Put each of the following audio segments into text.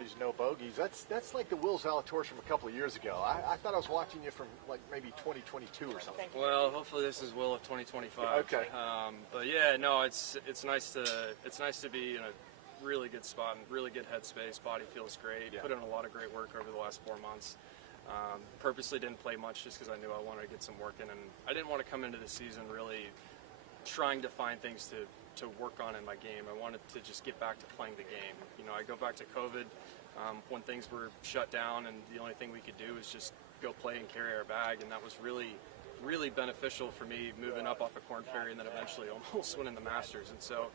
birdies, no bogeys. That's like the Will Zalatoris from a couple of years ago. I thought I was watching you from like maybe 2022 or something. Well, hopefully this is Will of 2025. Okay. But yeah, no, it's nice to be in a really good spot and really good headspace. Body feels great. Yeah. Put in a lot of great work over the last 4 months. Purposely didn't play much just because I knew I wanted to get some work in, and I didn't want to come into the season really trying to find things to work on in my game. I wanted to just get back to playing the game. You know, I go back to COVID when things were shut down, and the only thing we could do was just go play and carry our bag, and that was really, really beneficial for me moving up off a Corn Ferry and then eventually almost winning the Masters. And so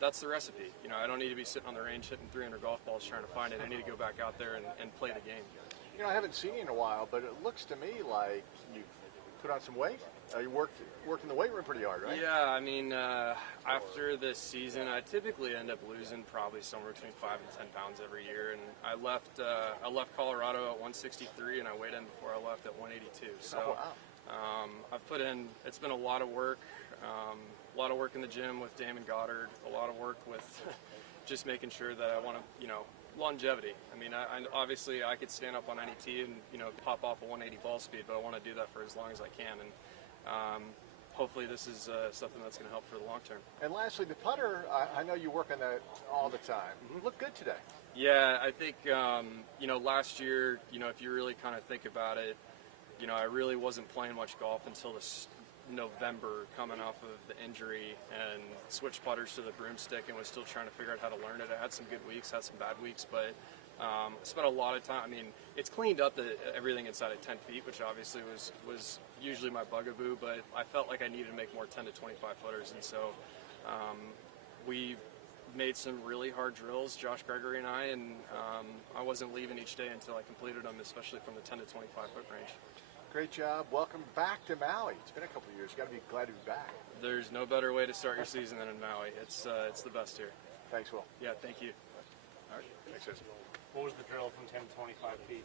that's the recipe. You know, I don't need to be sitting on the range hitting 300 golf balls trying to find it. I need to go back out there and play the game. You know, I haven't seen you in a while, but it looks to me like you put on some weight. You working the weight room pretty hard, right? Yeah, I mean, after this season, I typically end up losing probably somewhere between 5 and 10 pounds every year. And I left Colorado at 163, and I weighed in before I left at 182. So oh, wow. I've put in. It's been a lot of work. A lot of work in the gym with Damon Goddard. A lot of work with just making sure that I want to, you know, longevity. I mean, obviously I could stand up on any tee and, you know, pop off a 180 ball speed, but I want to do that for as long as I can. And hopefully this is something that's going to help for the long term. And lastly, the putter, I know you work on that all the time. Mm-hmm. Look good today. Yeah, I think, you know, last year, you know, if you really kind of think about it, you know, I really wasn't playing much golf until this November, coming off of the injury, and switched putters to the broomstick and was still trying to figure out how to learn it. I had some good weeks, had some bad weeks, but I spent a lot of time. I mean, it's cleaned up everything inside of 10 feet, which obviously was usually my bugaboo, but I felt like I needed to make more 10 to 25 footers, and so we made some really hard drills, Josh Gregory and I wasn't leaving each day until I completed them, especially from the 10 to 25 foot range. Great job. Welcome back to Maui. It's been a couple of years. You've got to be glad to be back. There's no better way to start your season than in Maui. It's the best here. Thanks, Will. Yeah, thank you. All right. Thanks, Jason. What was the drill from 10 to 25 feet?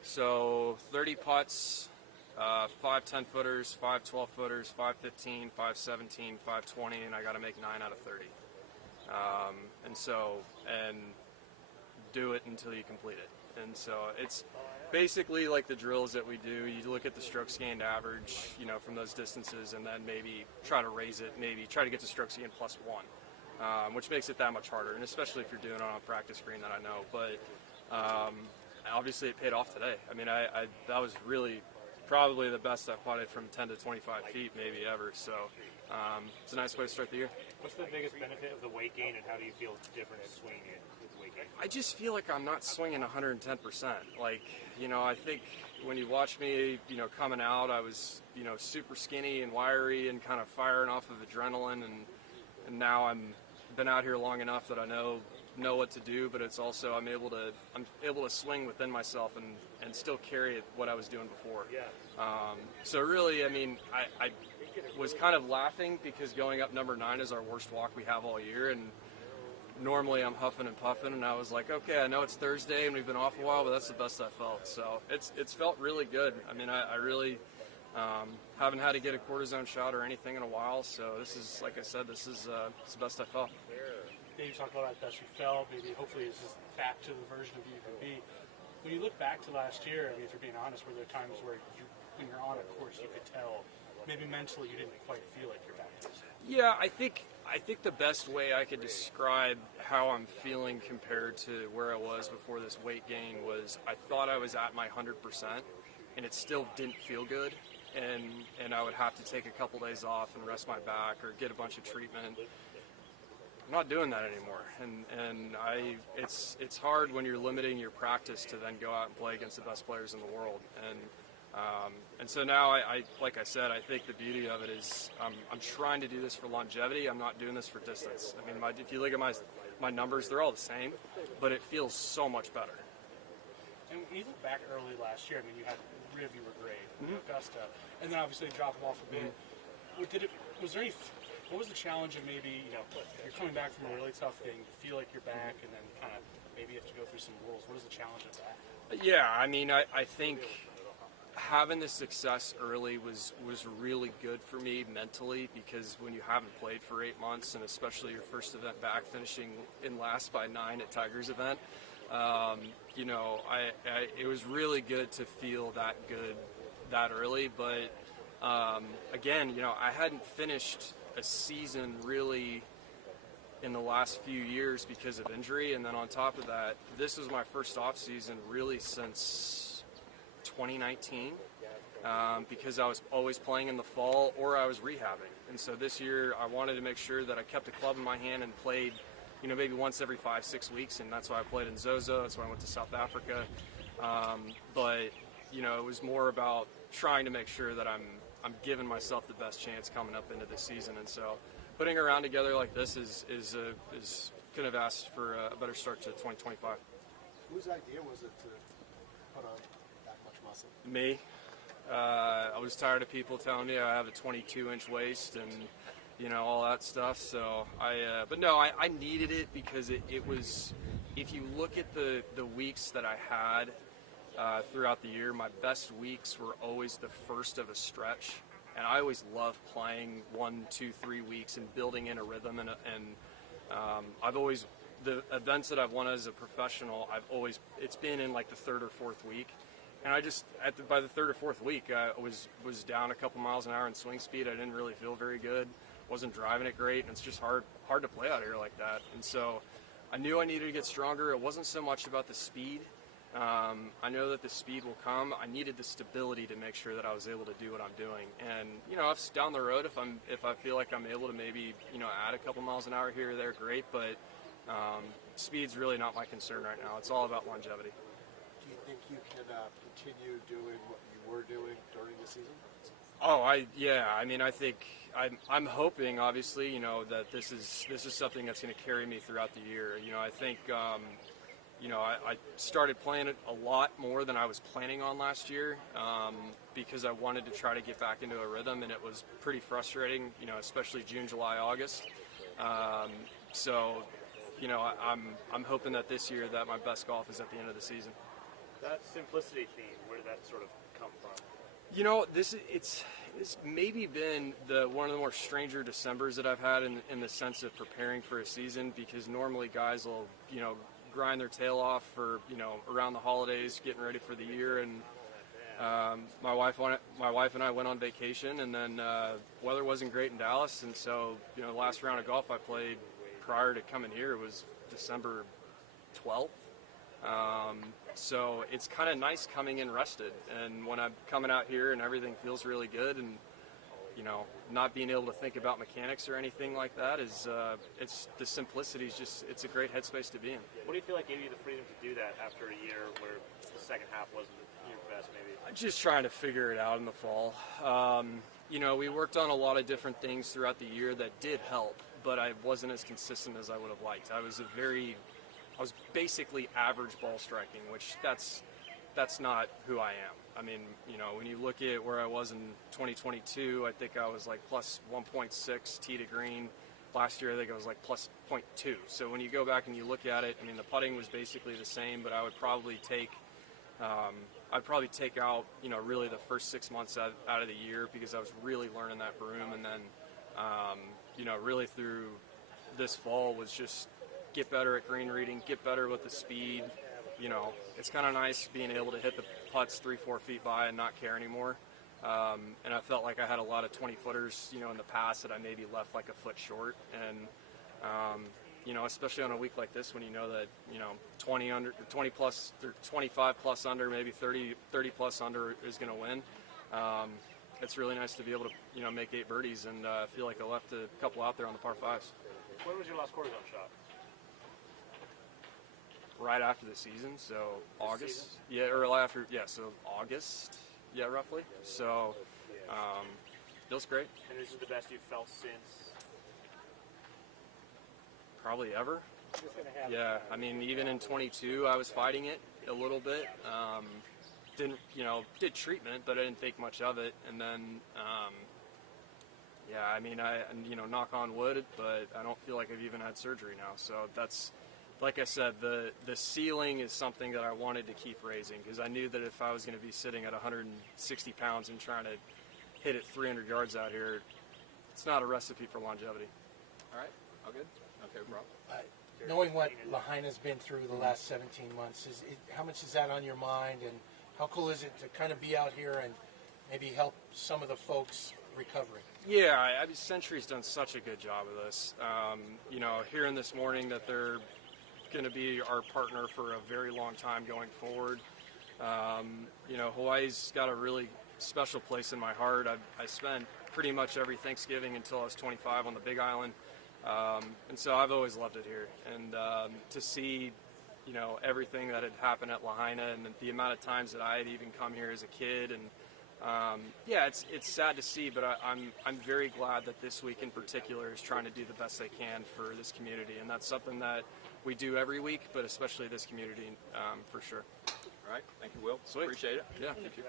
So 30 putts, 5 10-footers, 5 12-footers, 5 15, 5 17, 5 20, and I got to make 9 out of 30. And do it until you complete it. And so it's basically like the drills that we do. You look at the strokes gained average, you know, from those distances, and then maybe try to raise it, maybe try to get to strokes gained +1, which makes it that much harder, and especially if you're doing it on a practice green that I know. But obviously it paid off today. I mean, that was really probably the best I've putted from 10 to 25 feet maybe ever. So it's a nice way to start the year. What's the biggest benefit of the weight gain, and how do you feel different at swinging it with weight gain? I just feel like I'm not swinging 110%. Like, you know, I think when you watch me, you know, coming out, I was, you know, super skinny and wiry and kind of firing off of adrenaline, and now I'm been out here long enough that I know what to do, but it's also I'm able to swing within myself and still carry it what I was doing before. So really, I mean, I was kind of laughing because going up number 9 is our worst walk we have all year, and normally I'm huffing and puffing, and I was like, okay, I know it's Thursday and we've been off a while, but that's the best I felt. So it's felt really good. I mean, I really haven't had to get a cortisone shot or anything in a while, so this is, like I said, this is the best I felt. Maybe you talked about how best you felt. Maybe hopefully this is back to the version of you can be. When you look back to last year, I mean, if you're being honest, were there times where when you're on a course, you could tell maybe mentally you didn't quite feel like you're back to this? Yeah, I think the best way I could describe how I'm feeling compared to where I was before this weight gain was I thought I was at my 100%, and it still didn't feel good, and I would have to take a couple days off and rest my back or get a bunch of treatment. I'm not doing that anymore, and it's hard when you're limiting your practice to then go out and play against the best players in the world, and so now I like I said, I think the beauty of it is I'm trying to do this for longevity. I'm not doing this for distance. I mean, if you look at my numbers, they're all the same, but it feels so much better. And when you look back early last year, I mean, you had Riv, you were great, Augusta, and then obviously drop off a bit. What was the challenge of maybe, you know, you're coming back from a really tough thing, you feel like you're back, and then kind of maybe you have to go through some rules. What is the challenge of that? Yeah, I mean, I think having the success early was really good for me mentally, because when you haven't played for 8 months, and especially your first event back, finishing in last by 9 at Tiger's event, it was really good to feel that good that early. But again, I hadn't finished a season really in the last few years because of injury, and then on top of that, this was my first off season really since 2019, because I was always playing in the fall or I was rehabbing. And so this year I wanted to make sure that I kept a club in my hand and played, maybe once every 5-6 weeks, and that's why I played in Zozo. That's why I went to South Africa. But it was more about trying to make sure that I'm giving myself the best chance coming up into this season. And so putting a round together like this is couldn't have asked for a better start to 2025. Whose idea was it to put on that much muscle? Me. I was tired of people telling me I have a 22-inch waist and all that stuff. So I needed it because it was. If you look at the weeks that I had throughout the year, my best weeks were always the first of a stretch, and I always loved playing 1, 2, 3 weeks and building in a rhythm. And I've always, the events that I've won as a professional, it's been in like the 3rd or 4th week. And by the 3rd or 4th week, I was down a couple miles an hour in swing speed. I didn't really feel very good. Wasn't driving it great, and it's just hard to play out here like that. And so I knew I needed to get stronger. It wasn't so much about the speed. I know that the speed will come. I needed the stability to make sure that I was able to do what I'm doing. And if down the road, if I feel like I'm able to maybe add a couple miles an hour here or there, great. But speed's really not my concern right now. It's all about longevity. Do you think you can continue doing what you were doing during the season? Oh, I think I'm hoping, obviously, that this is something that's going to carry me throughout the year. I think, I started playing it a lot more than I was planning on last year, because I wanted to try to get back into a rhythm, and it was pretty frustrating, especially June, July, August. I'm hoping that this year that my best golf is at the end of the season. That simplicity theme, where did that sort of come from? It's maybe been one of the more stranger Decembers that I've had in the sense of preparing for a season, because normally guys will, grind their tail off for, around the holidays, getting ready for the year. And my wife and I went on vacation, and then weather wasn't great in Dallas, and so the last round of golf I played prior to coming here was December 12th. So it's kind of nice coming in rested, and when I'm coming out here and everything feels really good, and not being able to think about mechanics or anything like that is it's the simplicity is just, it's a great headspace to be in. What do you feel like gave you the freedom to do that after a year where the second half wasn't your best, maybe? I'm just trying to figure it out in the fall. We worked on a lot of different things throughout the year that did help, but I wasn't as consistent as I would have liked. I was basically average ball striking, which that's not who I am. I mean, when you look at where I was in 2022, I think I was like plus 1.6 tee to green. Last year, I think I was like plus 0.2. So when you go back and you look at it, I mean, the putting was basically the same, but I would probably take out, really the first 6 months out of the year, because I was really learning that broom. And then, really through this fall was just get better at green reading, get better with the speed. It's kind of nice being able to hit the putts 3-4 feet by and not care anymore. And I felt like I had a lot of 20-footers, in the past that I maybe left like a foot short. And, especially on a week like this when you know that, 20 under, 20 plus, or 25 plus under, maybe 30 plus under is going to win. It's really nice to be able to, make 8 birdies and feel like I left a couple out there on the par 5s. When was your last quarter zone shot? Right after the season, so August. Season? So August, roughly. So, feels great. And this is the best you've felt since? Probably ever. Yeah, I mean, even in 22, I was fighting it a little bit. Did treatment, but I didn't think much of it. And then, knock on wood, but I don't feel like I've even had surgery now. So that's like I said, the ceiling is something that I wanted to keep raising, because I knew that if I was going to be sitting at 160 pounds and trying to hit it 300 yards out here, it's not a recipe for longevity. All right. All good. Okay, Rob. Knowing what Lahaina's been through the last 17 months, how much is that on your mind, and how cool is it to kind of be out here and maybe help some of the folks recovering? Yeah, I mean, Sentry's done such a good job of this. Hearing this morning that they're going to be our partner for a very long time going forward. Hawaii's got a really special place in my heart. I spent pretty much every Thanksgiving until I was 25 on the Big Island. And so I've always loved it here. And to see, everything that had happened at Lahaina and the amount of times that I had even come here as a kid, and it's sad to see, but I'm very glad that this week in particular is trying to do the best they can for this community, and that's something that we do every week, but especially this community for sure. All right. Thank you, Will. Sweet. Appreciate it. Yeah, thank you.